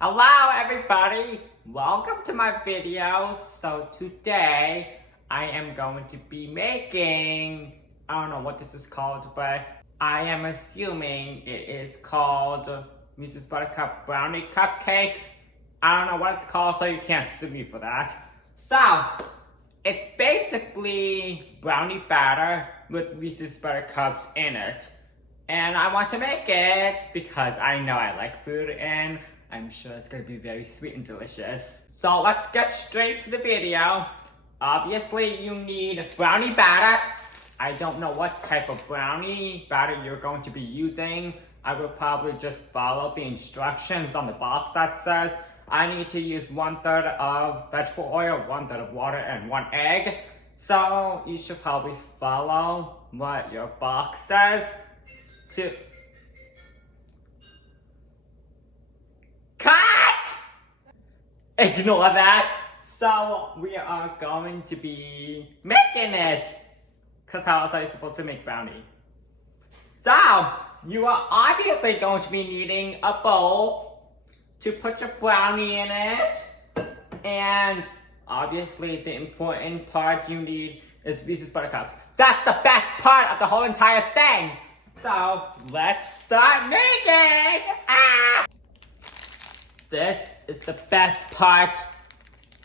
Hello everybody, welcome to my video. So today I am going to be making, I don't know what this is called, but I am assuming it is called Reese's Buttercup Brownie Cupcakes. I don't know what it's called, so you can't sue me for that. So, it's basically brownie batter with Reese's Buttercups in it. And I want to make it because I know I like food and I'm sure it's going to be very sweet and delicious. So let's get straight to the video. Obviously you need brownie batter. I don't know what type of brownie batter you're going to be using. I will probably just follow the instructions on the box that says I need to use 1/3 of vegetable oil, 1/3 of water, and 1 egg. So you should probably follow what your box says to... Cut! Ignore that. So we are going to be making it. Cause how else are you supposed to make brownie? So you are obviously going to be needing a bowl to put your brownie in it. And obviously the important part you need is Reese's Buttercups. That's the best part of the whole entire thing. So let's start making. This is the best part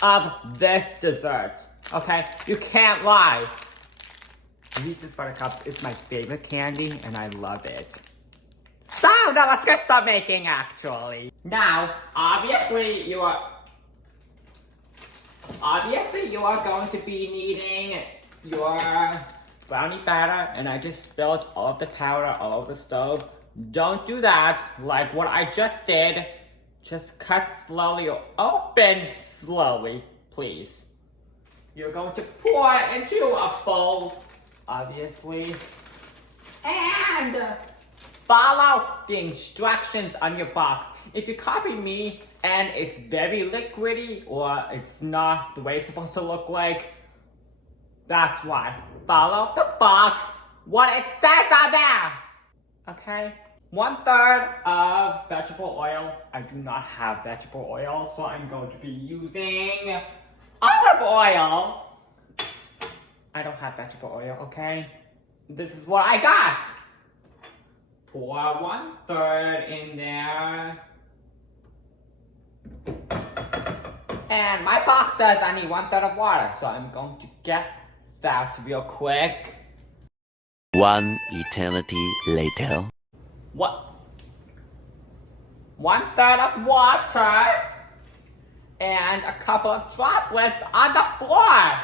of this dessert, okay? You can't lie. Reese's Buttercup is my favorite candy and I love it. So now let's get started making actually. Now, obviously you are going to be needing your brownie batter, and I just spilled all of the powder all over the stove. Don't do that like what I just did. Just cut slowly or open slowly, please. You're going to pour into a bowl, obviously, and follow the instructions on your box. If you copy me and it's very liquidy or it's not the way it's supposed to look like, that's why. Follow the box, what it says on there, okay? 1/3 of vegetable oil. I do not have vegetable oil, so I'm going to be using olive oil. I don't have vegetable oil, okay? This is what I got. Pour 1/3 in there. And my box says I need 1/3 of water, so I'm going to get that real quick. One eternity later. What? 1/3 of water and a couple of droplets on the floor.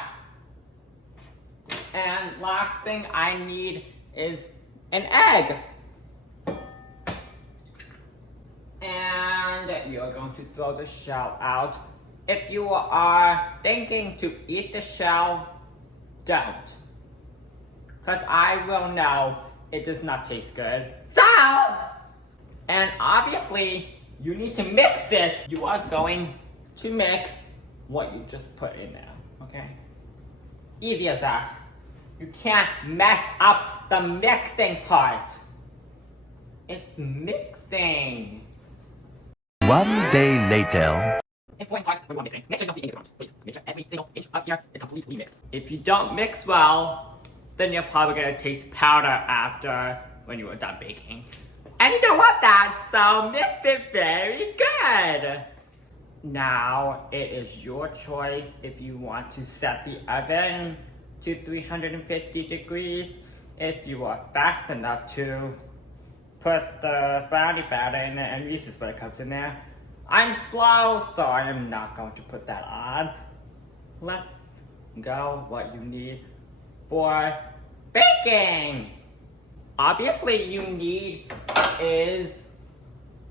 And last thing I need is an egg. And you're going to throw the shell out. If you are thinking to eat the shell, don't. Because I will know it does not taste good. So, and obviously, you need to mix it. You are going to mix what you just put in there, okay? Easy as that. You can't mess up the mixing part. It's mixing. One day later. Important part when you are mixing. Make sure you don't see any crumbs, please. Make sure every single inch up here is completely mixed. If you don't mix well, then you're probably gonna taste powder after when you are done baking. And you don't want that, so mix it very good. Now, it is your choice if you want to set the oven to 350 degrees. If you are fast enough to put the brownie batter in there and Reese's Buttercups in there. I'm slow, so I am not going to put that on. Let's go what you need for baking. Obviously, you need is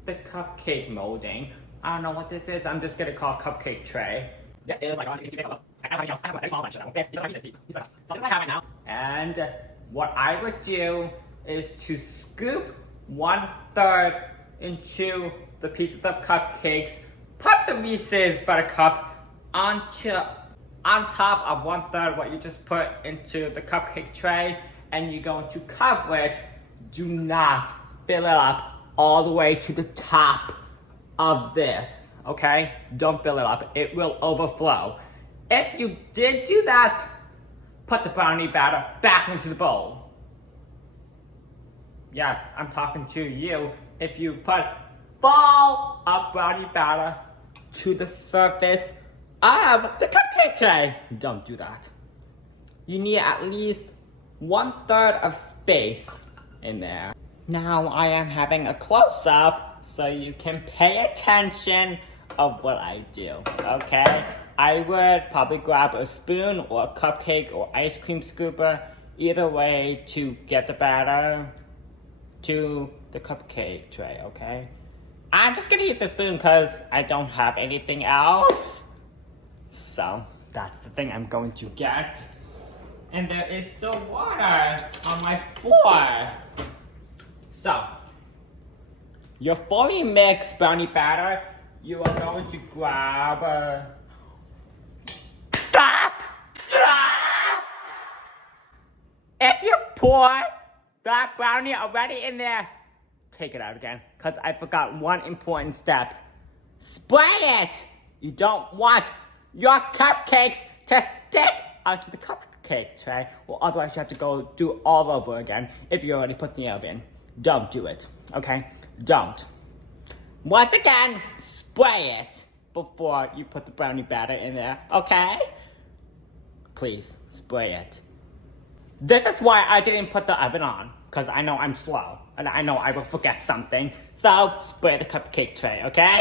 the cupcake molding. I don't know what this is. I'm just gonna call cupcake tray. This is like I have a very small bunch that will fit. So this is I have it now. And what I would do is to scoop 1/3 into the pieces of cupcakes. Put the Reese's Buttercup on top of 1/3 what you just put into the cupcake tray, and you're going to cover it. Do not fill it up all the way to the top of this, okay? Don't fill it up. It will overflow. If you did do that, put the brownie batter back into the bowl. Yes, I'm talking to you. If you put ball of brownie batter to the surface of the cupcake tray, don't do that. You need at least 1/3 of space in there. Now I am having a close-up so you can pay attention of what I do, okay? I would probably grab a spoon or a cupcake or ice cream scooper, either way, to get the batter to the cupcake tray, okay? I'm just gonna use a spoon because I don't have anything else. So, that's the thing I'm going to get. And there is still water on my floor. So, your fully mixed brownie batter, you are going to grab a... Stop! Stop! If you pour that brownie already in there, take it out again, because I forgot one important step. Spray it! You don't want your cupcakes to stick onto the cupcake tray, or otherwise you have to go do all over again if you already put in the oven. Don't do it, okay? Don't. Once again, spray it before you put the brownie batter in there, okay? Please, spray it. This is why I didn't put the oven on, because I know I'm slow, and I know I will forget something. So, spray the cupcake tray, okay?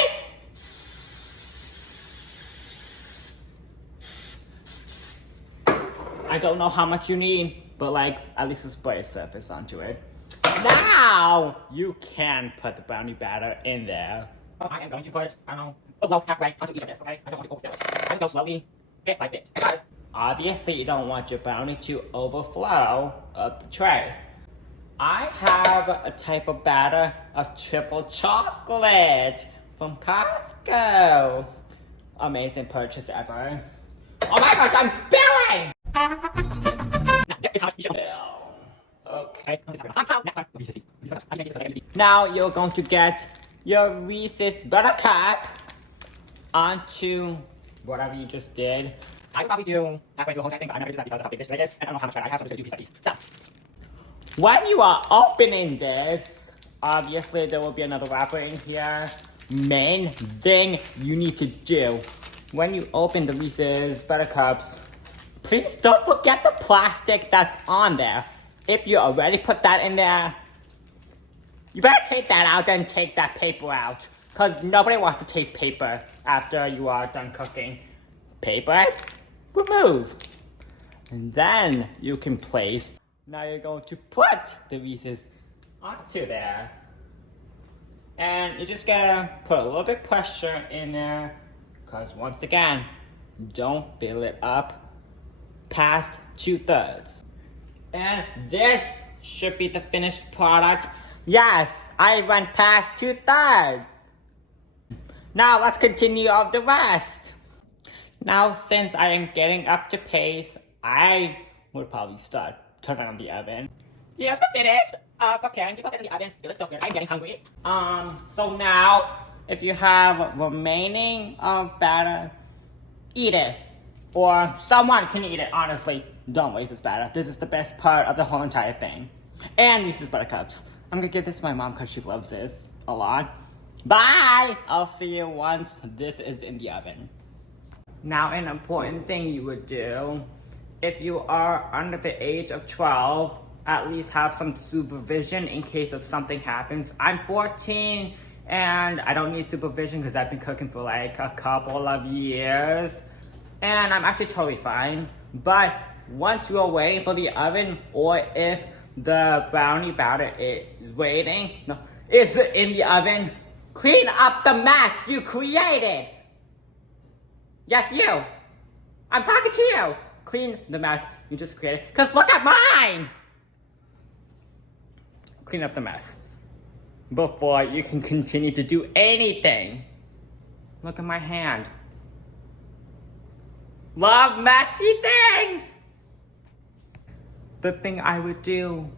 I don't know how much you need, but like, at least a spray surface onto it. Now, you can put the brownie batter in there. I am going to put, I don't know, below halfway onto each of this, okay? I don't want to overfill it. I'm going to go slowly, bit by bit. Because obviously, you don't want your brownie to overflow up the tray. I have a type of batter of triple chocolate from Costco. Amazing purchase ever. Oh my gosh, I'm spilling! Now, this is how much you should okay. Now you're going to get your Reese's buttercup onto whatever you just did. I would probably do halfway through the whole thing, but I'm not going to do that because of how big this tray is, and I don't know how much time I have, so I'm just going to do piece by piece. So, when you are opening this, obviously there will be another wrapper in here. Main thing you need to do when you open the Reese's buttercups, please don't forget the plastic that's on there. If you already put that in there, you better take that out and take that paper out. Because nobody wants to taste paper after you are done cooking. Paper, remove. And then you can place. Now you're going to put the Reese's onto there. And you're just gonna put a little bit pressure in there. Because once again, don't fill it up past 2/3. And this should be the finished product. Yes, I went past 2/3. Now let's continue on the rest. Now since I am getting up to pace, I would probably start turning on the oven. Yes, we're finished. Preparing to put it in the oven. It looks so good. I'm getting hungry. So now, if you have remaining of batter, eat it. Or someone can eat it, honestly. Don't waste this batter. This is the best part of the whole entire thing. And Reese's Buttercups. I'm gonna give this to my mom because she loves this a lot. Bye! I'll see you once this is in the oven. Now, an important thing you would do, if you are under the age of 12, at least have some supervision in case if something happens. I'm 14 and I don't need supervision because I've been cooking for like a couple of years. And I'm actually totally fine. But once you are waiting for the oven, or if the brownie batter is is in the oven, clean up the mess you created. Yes, you. I'm talking to you. Clean the mess you just created. Because look at mine. Clean up the mess before you can continue to do anything. Look at my hand. Love messy things. The thing I would do,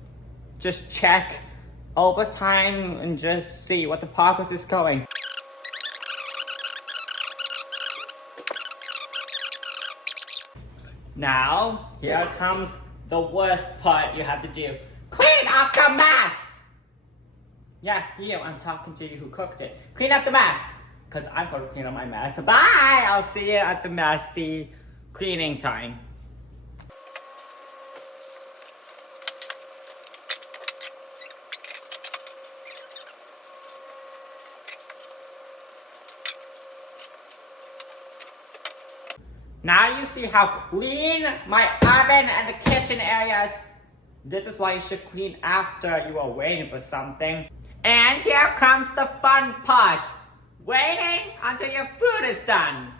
just check over time and just see what the progress is going. Now, here comes the worst part you have to do. Clean up the mess! Yes, you, I'm talking to you who cooked it. Clean up the mess! Because I'm going to clean up my mess. Bye! I'll see you at the messy cleaning time. Now you see how clean my oven and the kitchen area is. This is why you should clean after you are waiting for something. And here comes the fun part. Waiting until your food is done.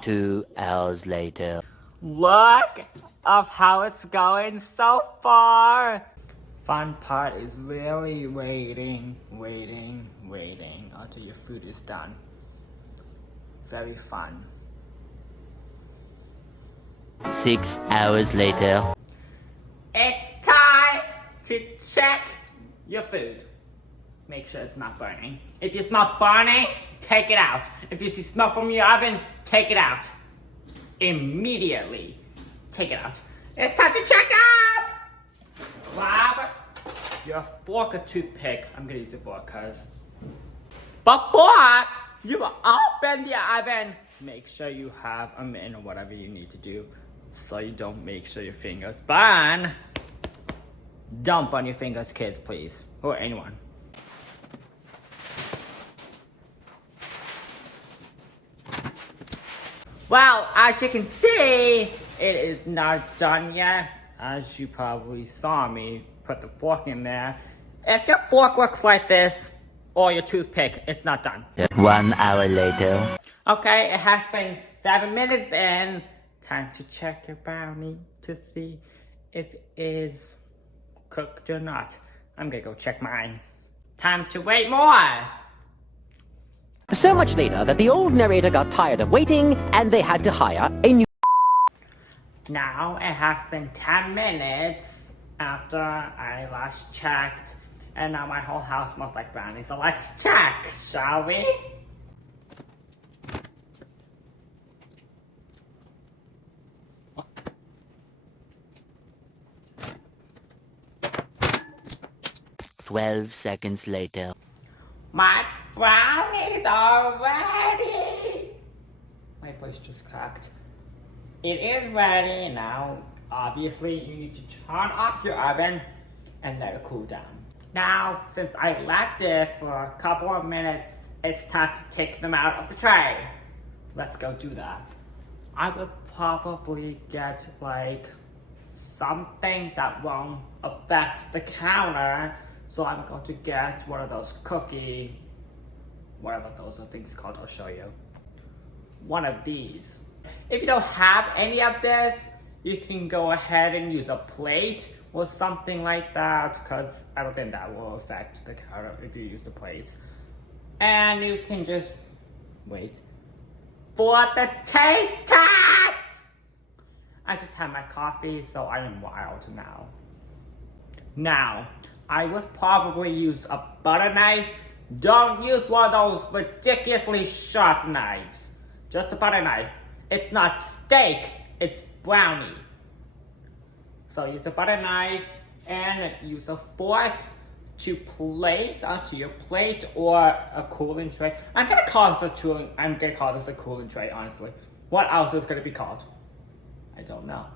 2 hours later. Look of how it's going so far. Fun part is really waiting until your food is done. Very fun. 6 hours later. It's time to check your food. Make sure it's not burning. If you smell burning, take it out. If you see smoke from your oven, take it out. Immediately. Take it out. It's time to check up! Grab your fork or toothpick. I'm gonna use a fork because before you open the oven, make sure you have a mitt or whatever you need to do so you don't make sure your fingers burn. Don't burn your fingers, kids, please. Or anyone. Well, as you can see, it is not done yet. As you probably saw me put the fork in there. If your fork looks like this, or your toothpick, it's not done. 1 hour later. Okay, it has been 7 minutes in. Time to check your brownie to see if it is cooked or not. I'm gonna go check mine. Time to wait more. So much later that the old narrator got tired of waiting and they had to hire a new... Now it has been 10 minutes after I last checked, and now my whole house smells like brownies. So let's check, shall we? Twelve seconds later. My brownies are ready! My voice just cracked. It is ready now. Obviously, you need to turn off your oven and let it cool down. Now, since I left it for a couple of minutes, it's time to take them out of the tray. Let's go do that. I would probably get like something that won't affect the counter. So I'm going to get one of those cookie, whatever those are things called, I'll show you. One of these. If you don't have any of this, you can go ahead and use a plate or something like that, because I don't think that will affect the counter if you use the plate. And you can just wait for the taste test! I just had my coffee, so I am wild now. Now, I would probably use a butter knife. Don't use one of those ridiculously sharp knives. Just a butter knife. It's not steak, it's brownie. So use a butter knife and use a fork to place onto your plate or a cooling tray. I'm gonna call this a cooling tray, honestly. What else is gonna be called? I don't know.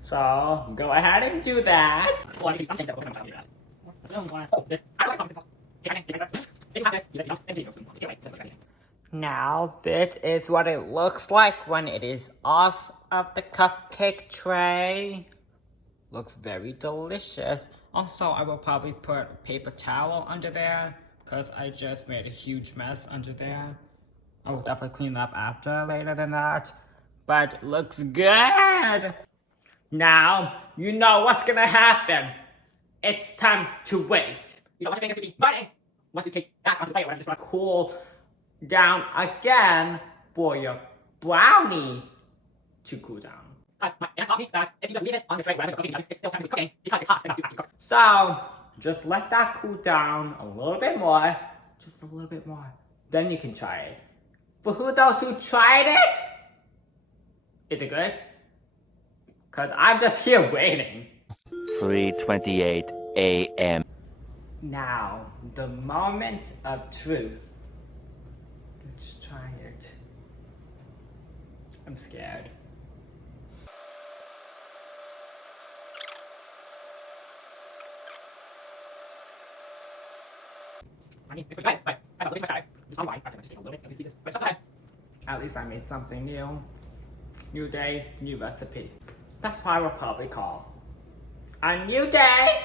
So go ahead and do that. Now this is what it looks like when it is off of the cupcake tray. Looks very delicious. Also, I will probably put a paper towel under there because I just made a huge mess under there. I will definitely clean up after later than that. But looks good. Now, you know what's gonna happen. It's time to wait. You know what's going to be running. Once you take that onto the plate, we're just gonna cool down again for your brownie to cool down. Guys, my aunt taught me that if you just leave it on the tray rather than cooking, it's still time to be cooking because it's hot and not too hot to cook. So, just let that cool down a little bit more. Just a little bit more. Then you can try it. For those who tried it, is it good? Cause I'm just here waiting. 3:28 a.m. Now, the moment of truth. Let's try it. I'm scared. I mean, it's pretty good, but I don't know, try. Just on why. I can just take a little bit of these pieces, but it's okay. At least I made something new. New day, new recipe. That's why we'll probably call. A new day,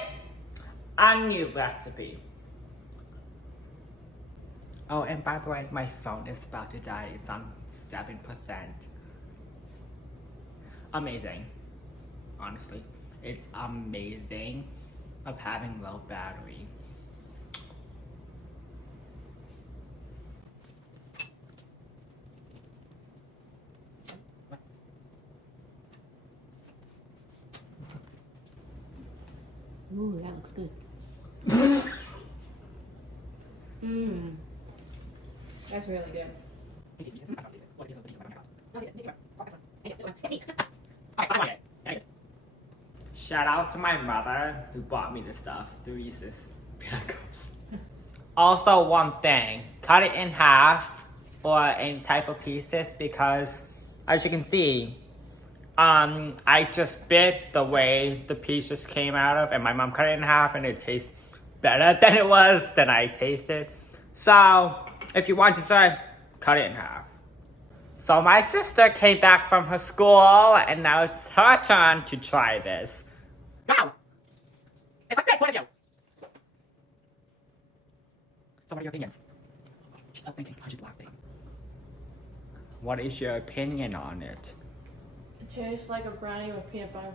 a new recipe. Oh, and by the way, my phone is about to die. It's on 7%. Amazing. Honestly, it's amazing of having low battery. Ooh, that looks good. Mmm. That's really good. Shout out to my mother who bought me this stuff, the Reeses pickles. Also, one thing, cut it in half or in type of pieces because, as you can see, I just bit the way the pieces came out of, and my mom cut it in half, and it tastes better than it was than I tasted. So, if you want dessert, cut it in half. So my sister came back from her school, and now it's her turn to try this. Go! It's my best, one of you! So what are your opinions? She's still thinking, she's laughing. What is your opinion on it? It tastes like a brownie with peanut butter.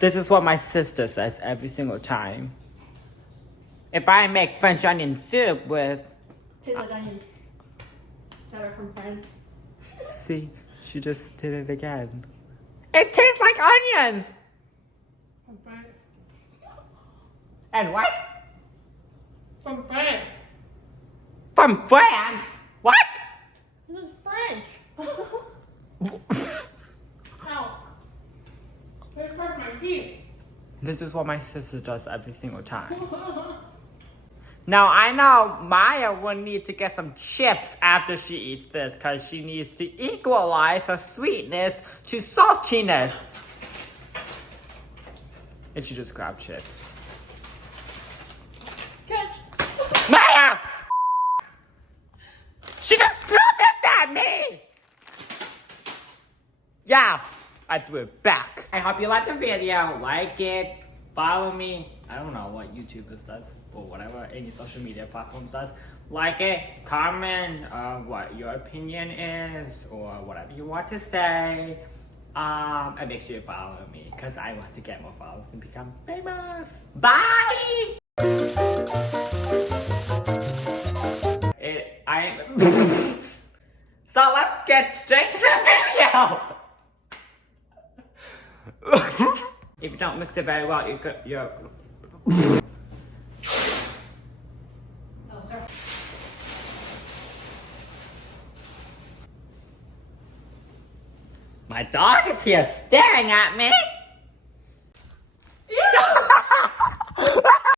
This is what my sister says every single time. If I make French onion soup with... Tastes like onions that are from France. See, she just did it again. It tastes like onions! From France. And what? From France. From France? What? This is French. Ow. It hurt my feet. This is what my sister does every single time. Now, I know Maya will need to get some chips after she eats this because she needs to equalize her sweetness to saltiness. If she just grab chips. Catch. Maya! She just threw this at me! Yeah, I threw it back. I hope you liked the video. Like it, follow me. I don't know what YouTubers does or whatever any social media platforms does. Like it, comment what your opinion is or whatever you want to say. And make sure you follow me because I want to get more followers and become famous. Bye! So let's get straight to the video. If you don't mix it very well, you're Oh, sorry. My dog is here staring at me.